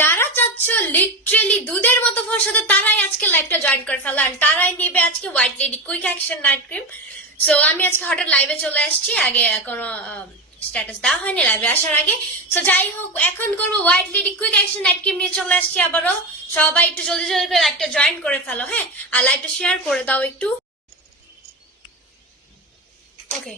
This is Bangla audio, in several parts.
যারা চাচ্ছ লিটারেলি দুধের মতো ফর্সাতে তারাই আজকে লাইভটা জয়েন করে ফেলো, আর তারাই নেবে আজকে white lady quick action night cream. So আমি আজকে হঠাৎ লাইভে চলে আসছি, আগে কোনো স্ট্যাটাস দেওয়া হয়নি লাইভে আসার আগে। সো যাই হোক, এখন করবো white lady quick action night cream নিয়ে চলে আসছি আবারও। সবাই একটু জলদি জলদি করে লাইভটা জয়েন করে ফেলো, হ্যাঁ, আর লাইভটা শেয়ার করে দাও একটু। ওকে,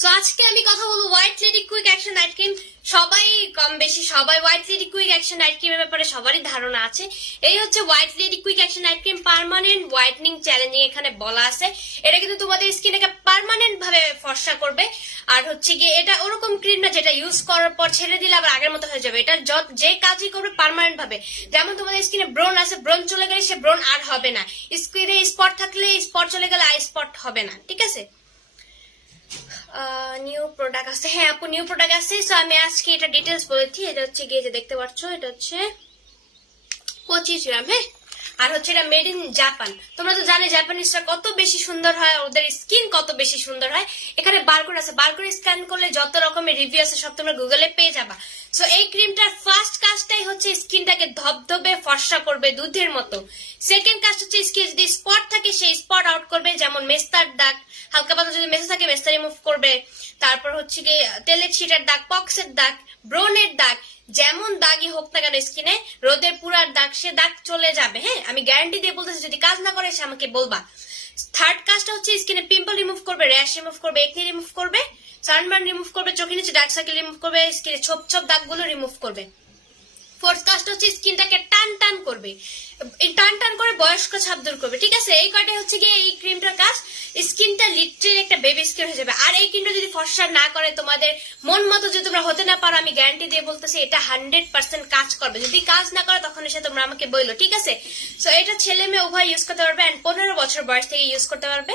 সো আজকে আমি কথা বলবো white lady quick action night cream. সবাই কম বেশি সবাই white lady quick action night ক্রিমের ব্যাপারে সবারই ধারণা আছে। এই হচ্ছে white lady quick action night cream permanent whitening challenging এখানে বলা আছে। এটা কিন্তু তোমাদের স্কিনকে পার্মানেন্ট ভাবে ফর্সা করবে। আর হচ্ছে গিয়ে এটা ওরকম ক্রিম না যেটা ইউজ করার পর ছেড়ে দিলে আবার আগের মতো হয়ে যাবে। এটা যে কাজই করবে পার্মানেন্ট ভাবে। যেমন তোমাদের স্কিনে ব্রন আছে, ব্রন চলে গেলে সে ব্রন আর হবে না। স্কিনে স্পট থাকলে স্পট চলে গেলে আই স্পট হবে না, ঠিক আছে। নিউ প্রোডাক্ট আছে, হ্যাঁ আপু নিউ প্রোডাক্ট আছে। সো আমি আজকে এটা ডিটেলস বলেছি। এটা হচ্ছে গিয়ে যে দেখতে পাচ্ছ, এটা হচ্ছে 25 গ্রাম, হ্যাঁ। আর হচ্ছে এটা মেড ইন জাপান। তোমরা তো জানো জাপানিজরা কত বেশি সুন্দর হয়, ওদের স্কিন কত বেশি সুন্দর হয়। এখানে বারকোড আছে, বারকোড স্ক্যান করলে যত রকমের রিভিউ আছে সব তোমরা গুগলে পেয়ে যাবা। সো এই ক্রিমটার ফার্স্ট কাজটাই হচ্ছে স্কিনটাকে ধবধবে ফর্সা করবে দুধের মতো। সেকেন্ড কাজ হচ্ছে স্কিন যদি স্পট থাকে সেই স্পট আউট করবে, যেমন মেস্তার দাগ, হালকা পাতলা যদি মেস্তা থাকে মেস্তা রিমুভ করবে। তারপর হচ্ছে গিয়ে তেলের ছিটার দাগ, পক্সের দাগ, ব্রনের দাগ, যেমন দাগই হোক না কেন স্কিনে, রোদের পুরার দাগ, সে দাগ চলে যাবে, হ্যাঁ। আমি গ্যারান্টি দিয়ে বলতেছি, যদি কাজ না করে সে আমাকে বলবা। থার্ড কাজটা হচ্ছে স্কিনে পিম্পল রিমুভ করবে, র্যাশ রিমুভ করবে, একনি রিমুভ করবে, সানবার্ন রিমুভ করবে, চোখের নিচে ডার্ক সার্কেল রিমুভ করবে, স্কিনে ছোপ ছোপ দাগগুলো রিমুভ করবে। ফোর্থ কাজটা হচ্ছে স্কিনটাকে টান টান করবে, টান টান করে বয়স্ক ছাপ দূর করবে, ঠিক আছে। এই কয়টা হচ্ছে গিয়ে এই ক্রিমটার কাজ। স্কিনটা লিটারেলি একটা বেবি স্কিন হয়ে যাবে। আর এই ক্রিমটা যদি ফর্সা না করে, তোমাদের মন মতো যদি তোমরা হতে না পারো, আমি গ্যারান্টি দিয়ে বলতেছি এটা 100% কাজ করবে। যদি কাজ না করে তখন এসে তোমরা আমাকে বললো, ঠিক আছে। সো এটা ছেলে মেয়ে উভয় ইউজ করতে পারবে, এন্ড 15 বছর বয়স থেকে ইউজ করতে পারবে।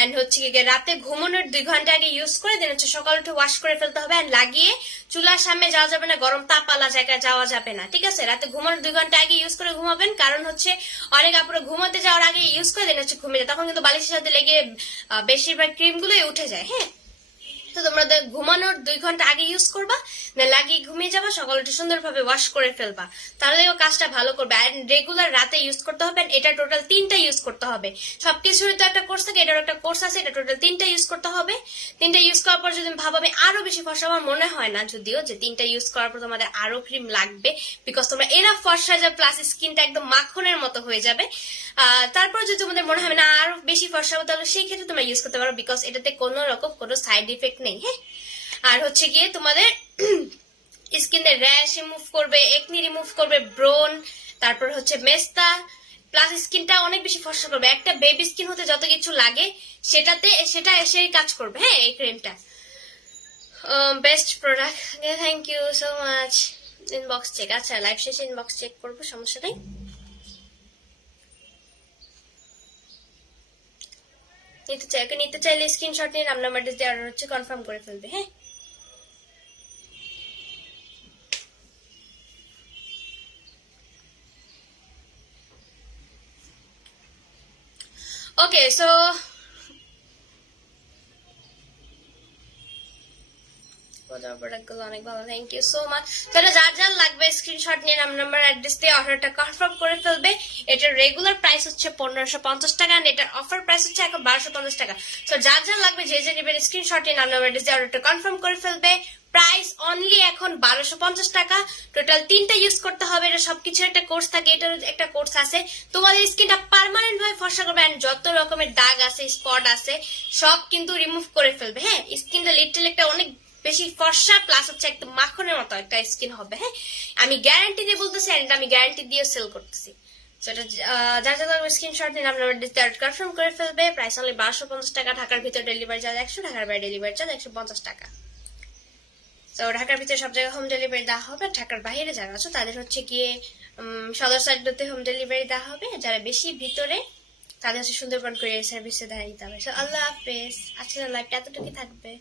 এন্ড হচ্ছে গিয়ে রাতে ঘুমানোর 2 ঘন্টা আগে ইউজ করে দেন হচ্ছে সকাল উঠে ওয়াশ করে ফেলতে হবে। এন্ড লাগিয়ে চুলার সামনে যাওয়া যাবে না, গরম তাপালা জায়গায় যাওয়া যাবে না, ঠিক আছে। রাতে ঘুমানোর 2 ঘন্টা আগে ইউজ করে ঘুমাবেন, কারণ হচ্ছে অনেক আপুরা ঘুমাতে যাওয়ার আগে ইউজ করে দেন হচ্ছে ঘুমিয়ে যায়, তখন কিন্তু বালিশের সাথে লেগে বেশিরভাগ ক্রিম গুলোই উঠে যায়, হ্যাঁ। তো তোমরা ঘুমানোর 2 ঘন্টা আগে ইউজ করবা, না লাগিয়ে ঘুমিয়ে যাবা, সকাল উঠে সুন্দরভাবে ওয়াশ করে ফেলবা, তাহলে কাজটা ভালো করবে। আর রেগুলার রাতে ইউজ করতে হবে। এটা টোটাল 3টা ইউজ করতে হবে। সবকিছুর তো একটা কোর্স থাকে, এটার একটা কোর্স আছে। এটা টোটাল 3টা ইউজ করতে হবে। 3টা ইউজ করার পর যদি ভাবো আমি আরো বেশি ফর্সা, আমার মনে হয় না যদিও যে 3টা ইউজ করার পর তোমাদের আরো ক্রিম লাগবে, বিকজ তোমরা এনাফ ফর্সা যায়, প্লাস স্কিনটা একদম মাখনের মতো হয়ে যাবে। তারপর যদি তোমাদের মনে হবে না আরো বেশি ফর্সা হবে, তাহলে সেই ক্ষেত্রে তোমরা ইউজ করতে পারো, বিকজ এটাতে কোনো রকম কোনো সাইড ইফেক্ট নেই, হ্যাঁ। আর হচ্ছে গিয়ে তোমাদের স্কিনে র্যাশ রিমুভ করবে, একনি রিমুভ করবে, ব্রন, তারপর হচ্ছে মেস্তা, প্লাস স্কিনটা অনেক বেশি ফর্সা করবে। একটা বেবি স্কিন হতে যত কিছু লাগে সেটা এসেই কাজ করবে, হ্যাঁ এই ক্রিমটা। Best product, thank you so much. Inbox check, আচ্ছা লাইভ শেষে ইনবক্স চেক করবো, সমস্যা নেই। নিতে চাইলে স্ক্রিনশট নিয়ে নাম নাম্বার দিয়ে অর্ডার হচ্ছে কনফার্ম করে ফেলবে, হ্যাঁ। ওকে, সো প্রোডাক্টগুলো অনেক ভালো, থ্যাংক ইউ সো মাচ। তাহলে যার যার লাগবে স্ক্রিনশট নিয়ে নাম নাম্বার অ্যাড্রেস দিয়ে অর্ডারটা কনফার্ম করে ফেলবে। এটার রেগুলার প্রাইস হচ্ছে 1550 টাকা, আর এটার অফার প্রাইস হচ্ছে এখন 1250 টাকা। তো যার যার লাগবে যে যে নেবেন স্ক্রিনশট নিয়ে নাম নাম্বার অ্যাড্রেস দিয়ে অর্ডারটা কনফার্ম করে ফেলবে। প্রাইস অনলি এখন 1250 টাকা। টোটাল 3টা ইউজ করতে হবে। এটা সবকিছু একটা কোর্স থাকে, এটার একটা কোর্স আছে। তোমাদের স্কিনটা পার্মানেন্ট ভাবে ফর্সা করবে, এন্ড যত রকমের দাগ আছে, স্পট আছে, সব কিন্তু রিমুভ করে ফেলবে, হ্যাঁ। স্কিনটা লিটারালি একটা অনেক বেশি ফর্সা, প্লাস হচ্ছে একদম মাখনের মতো একটা স্কিন হবে, হ্যাঁ। আমি গ্যারান্টি দিয়ে বলতেছি, এন্ড আমি গ্যারান্টি দিয়ে সেল করতেছি। তো এটা যার যার স্ক্রিনশট নিয়ে আপনার কনফার্ম করে ফেলবে। প্রাইস অনলি 1250 টাকা। ঢাকার ভিতরে ডেলিভারি চার্জ 100, ঢাকার বাইরে ডেলিভারি চার্জ 150 টাকা। তো ঢাকার ভিতরে সব জায়গায় হোম ডেলিভারি দেওয়া হবে। ঢাকার বাইরে যারা আছে তাদের হচ্ছে গিয়ে সদর সাইডতে হোম ডেলিভারি দেওয়া হবে। যারা বেশি ভিতরে তাদের হচ্ছে সুন্দরবন কুরিয়ার সার্ভিসে দেওয়া দিতে হবে। আল্লাহ হাফেজ, আজকের লাইভটা এতটুকু থাকবে।